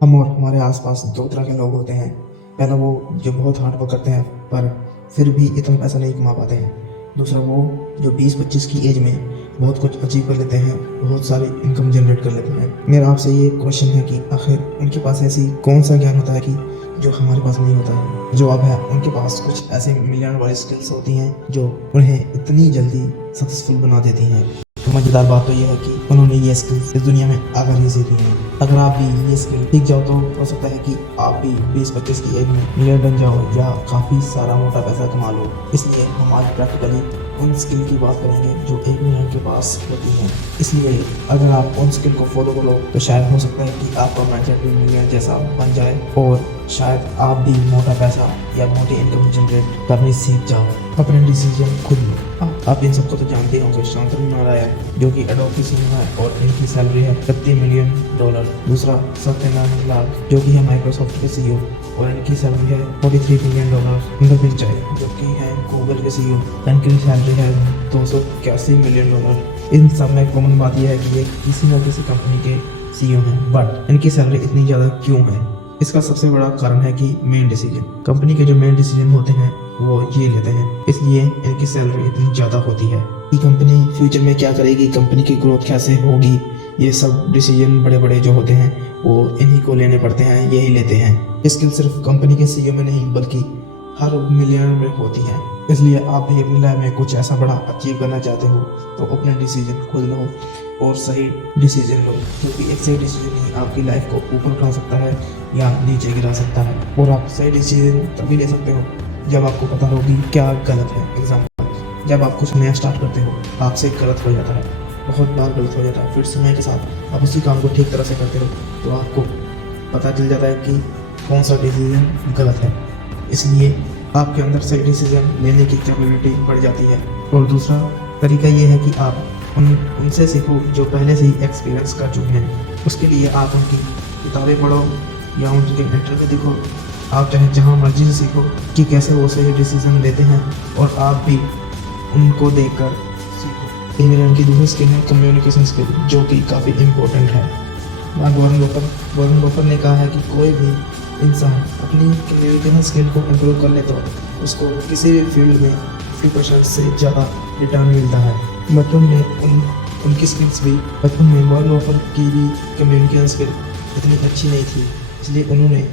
हम और हमारे आसपास दो तरह के लोग होते हैं। पहला वो जो बहुत हार्ड वर्क करते हैं पर फिर भी इतना पैसा नहीं कमा पाते हैं। दूसरा वो जो 20-25 की एज में बहुत कुछ अचीव कर लेते हैं, बहुत सारी इनकम जनरेट कर लेते हैं। मेरा आपसे ये क्वेश्चन है कि आखिर उनके पास ऐसी कौन सा ज्ञान होता है कि जो हमारे पास नहीं होता है। जवाब है, उनके पास कुछ ऐसे मिलियन वाली स्किल्स होती हैं जो उन्हें इतनी जल्दी सक्सेसफुल बना देती हैं। मजेदार बात तो यह है कि उन्होंने ये स्किल्स इस दुनिया में आकर ही सीखी हैं। अगर आप भी ये स्किल सीख जाओ तो हो सकता है कि आप भी 20-25 की एज में मिलियनर बन जाओ या काफ़ी सारा मोटा पैसा कमा लो। इसलिए हम आज प्रैक्टिकली उन स्किल की बात करेंगे जो 1 मिलियन के पास होती हैं। इसलिए अगर आप उन स्किल को फॉलो करो तो शायद हो सकता है कि आपका माइंडसेट भी मिलियन जैसा बन जाए और शायद आप भी मोटा पैसा या मोटी इनकम जनरेट करनी सीख जाओ। अपने डिसीजन खुद लो। आप इन सबको तो जानते होंगे। शांतनु नारायण जो कि एडोब की सीईओ है और इनकी सैलरी है $30 मिलियन। दूसरा सत्यनारायण जो कि है माइक्रोसॉफ्ट के सीईओ और इनकी सैलरी है $43 मिलियन। सुंदर पिचाई जो कि है गूगल के सीईओ, इनकी सैलरी है $281 मिलियन। इन सब में कॉमन बात यह है कि ये किसी न किसी कंपनी के सीईओ हैं, बट इनकी सैलरी इतनी ज़्यादा क्यों है? इसका सबसे बड़ा कारण है कि मेन डिसीजन, कंपनी के जो मेन डिसीजन होते हैं वो ये लेते हैं, इसलिए इनकी सैलरी इतनी ज़्यादा होती है। कि कंपनी फ्यूचर में क्या करेगी, कंपनी की ग्रोथ कैसे होगी, ये सब डिसीजन बड़े बड़े जो होते हैं वो इन्हीं को लेने पड़ते हैं, यही लेते हैं। स्किल सिर्फ कंपनी के सीईओ में नहीं बल्कि हर मिलियनर में होती है। इसलिए आप भी अपनी लाइफ में कुछ ऐसा बड़ा अचीव करना चाहते हो तो अपने डिसीजन खुद लो और सही डिसीजन लो, क्योंकि एक सही डिसीजन ही आपकी लाइफ को ऊपर उठा सकता है या नीचे गिरा सकता है। और आप सही डिसीजन तभी ले सकते हो जब आपको पता होगी क्या गलत है। एग्जाम्पल, जब आप कुछ नया स्टार्ट करते हो आपसे गलत हो जाता है, बहुत बार गलत हो जाता है, फिर समय के साथ आप उसी काम को ठीक तरह से करते हो तो आपको पता चल जाता है कि कौन सा डिसीजन गलत है। इसलिए आपके अंदर सही डिसीजन लेने की कैपेबिलिटी बढ़ जाती है। और दूसरा तरीका ये है कि आप उनसे सीखो जो पहले से ही एक्सपीरियंस कर चुके हैं। उसके लिए आप उनकी किताबें पढ़ो या उनके इंटरव्यू देखो। आप चाहे जहाँ मर्जी से सीखो कि कैसे वो सही डिसीजन लेते हैं और आप भी उनको देखकर सीखो। ये मेरी उनकी दूसरी स्किल है कम्युनिकेशन स्किल, जो कि काफ़ी इम्पोर्टेंट है। वॉरेन बफेट ने कहा है कि कोई भी इंसान अपनी कम्युनिकेशन स्किल को इम्प्रूव कर ले तो उसको किसी भी फील्ड में 50% से ज़्यादा रिटर्न मिलता है। बचपन में उनकी स्किल्स भी बचपन में वॉरेन बफेट की भी कम्युनिकेशन स्किल इतनी अच्छी नहीं थी, इसलिए उन्होंने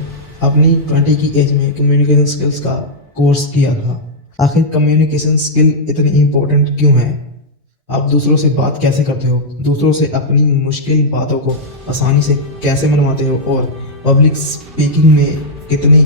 अपनी 20 की एज में कम्युनिकेशन स्किल्स का कोर्स किया था। आखिर कम्युनिकेशन स्किल इतनी इम्पोर्टेंट क्यों है? आप दूसरों से बात कैसे करते हो, दूसरों से अपनी मुश्किल बातों को आसानी से कैसे मनवाते हो और पब्लिक स्पीकिंग में कितनी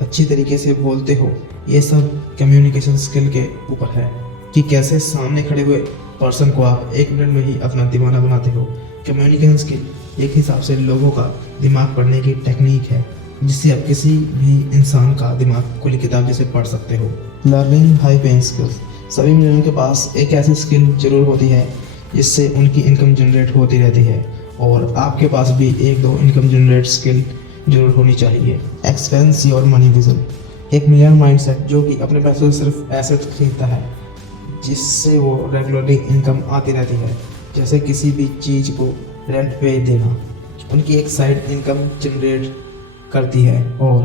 अच्छी तरीके से बोलते हो, ये सब कम्युनिकेशन स्किल के ऊपर है। कि कैसे सामने खड़े हुए पर्सन को आप 1 मिनट में ही अपना दीवाना बनाते हो। कम्युनिकेशन स्किल एक हिसाब से लोगों का दिमाग पढ़ने की टेक्निक है, जिससे आप किसी भी इंसान का दिमाग खुली किताब जैसे पढ़ सकते हो। लर्निंग हाई पेइंग स्किल्स, सभी मिलियनर के पास एक ऐसी स्किल जरूर होती है जिससे उनकी इनकम जनरेट होती रहती है, और आपके पास भी 1-2 इनकम जनरेट स्किल जरूर होनी चाहिए। एक्सपेंस योर मनी विजन, एक मिलियनर माइंडसेट जो कि अपने पैसों से सिर्फ एसेट खरीदता है जिससे वो रेगुलरली इनकम आती रहती है, जैसे किसी भी चीज़ को रेंट पे देना उनकी एक साइड इनकम जनरेट करती है। और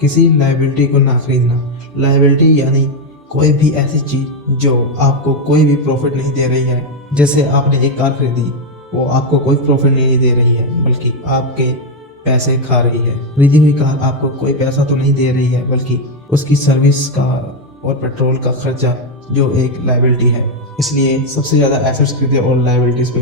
किसी लायबिलिटी को ना खरीदना, लायबिलिटी यानी कोई भी ऐसी चीज़ जो आपको कोई भी प्रॉफिट नहीं दे रही है। जैसे आपने एक कार खरीदी, वो आपको कोई प्रॉफिट नहीं दे रही है बल्कि आपके पैसे खा रही है। खरीदी हुई कार आपको कोई पैसा तो नहीं दे रही है बल्कि उसकी सर्विस का और पेट्रोल का खर्चा जो एक लायबिलिटी है। इसलिए सबसे ज़्यादा एसेट्स खरीदे और लायबिलिटीज़ पे